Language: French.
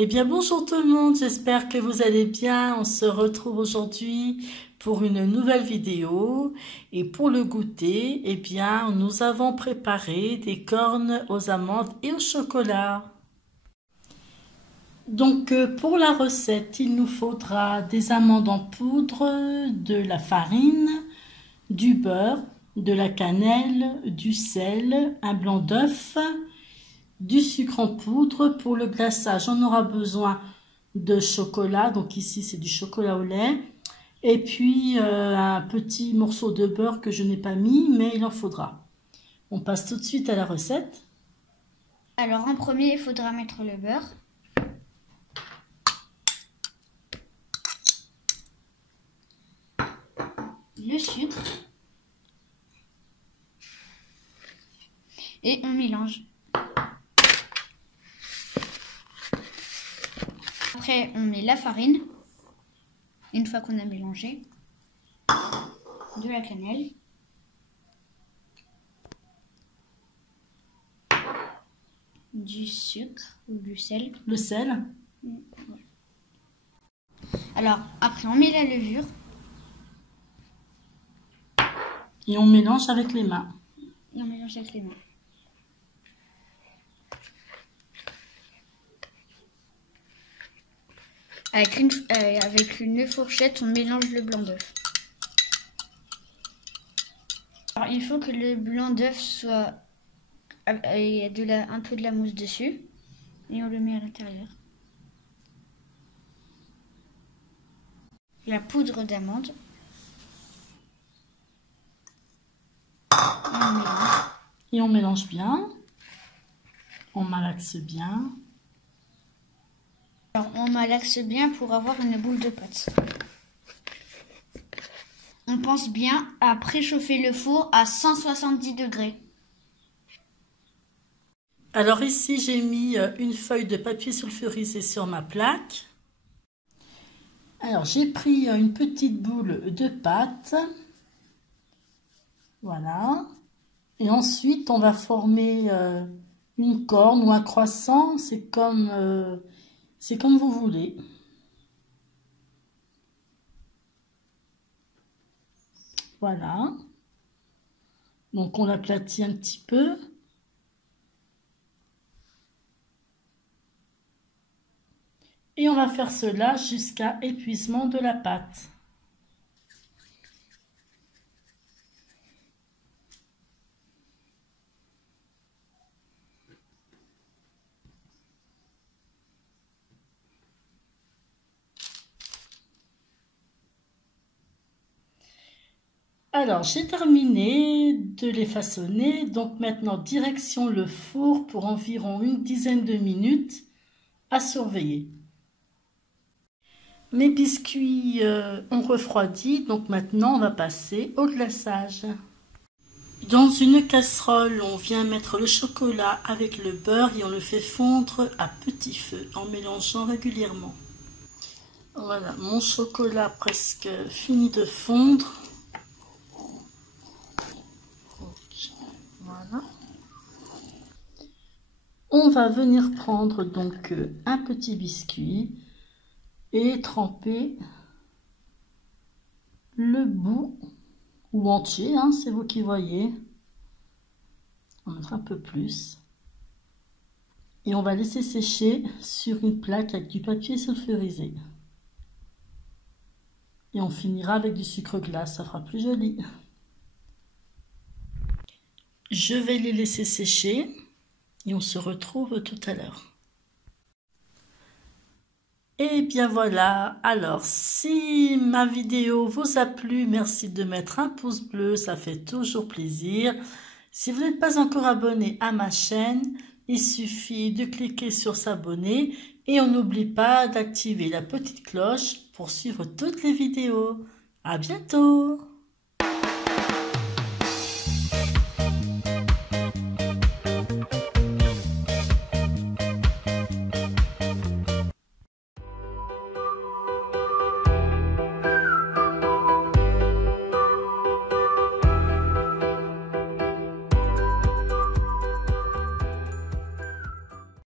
Eh bien, bonjour tout le monde, j'espère que vous allez bien. On se retrouve aujourd'hui pour une nouvelle vidéo. Et pour le goûter, eh bien, nous avons préparé des cornes aux amandes et au chocolat. Donc, pour la recette, il nous faudra des amandes en poudre, de la farine, du beurre, de la cannelle, du sel, un blanc d'œuf, du sucre en poudre. Pour le glaçage, on aura besoin de chocolat, donc ici c'est du chocolat au lait, et puis un petit morceau de beurre que je n'ai pas mis, mais il en faudra. On passe tout de suite à la recette. Alors en premier, il faudra mettre le beurre. Le sucre. Et on mélange. Après, on met la farine. Une fois qu'on a mélangé. De la cannelle. Du sucre ou du sel. Le sel. Alors, après, on met la levure. Et on mélange avec les mains. Et on mélange avec les mains. Avec une fourchette, on mélange le blanc d'œuf. Alors, il faut que le blanc d'œuf soit... Il y a un peu de la mousse dessus. Et on le met à l'intérieur. La poudre d'amande. Et on mélange bien. On malaxe bien. Alors, on malaxe bien pour avoir une boule de pâte. On pense bien à préchauffer le four à 170 degrés. Alors ici, j'ai mis une feuille de papier sulfurisé sur ma plaque. Alors, j'ai pris une petite boule de pâte. Voilà. Et ensuite, on va former une corne ou un croissant. C'est comme vous voulez. Voilà. Donc, on l'aplatit un petit peu. Et on va faire cela jusqu'à épuisement de la pâte. Alors, j'ai terminé de les façonner. Donc maintenant, direction le four pour environ une dizaine de minutes à surveiller. Mes biscuits ont refroidi, donc maintenant on va passer au glaçage. Dans une casserole, on vient mettre le chocolat avec le beurre et on le fait fondre à petit feu en mélangeant régulièrement. Voilà, mon chocolat presque fini de fondre. Voilà. On va venir prendre donc un petit biscuit et tremper le bout ou entier, hein, c'est vous qui voyez. On va mettre un peu plus et on va laisser sécher sur une plaque avec du papier sulfurisé et on finira avec du sucre glace, ça fera plus joli. Je vais les laisser sécher et on se retrouve tout à l'heure. Et bien voilà, alors si ma vidéo vous a plu, merci de mettre un pouce bleu, ça fait toujours plaisir. Si vous n'êtes pas encore abonné à ma chaîne, il suffit de cliquer sur s'abonner et on n'oublie pas d'activer la petite cloche pour suivre toutes les vidéos. À bientôt!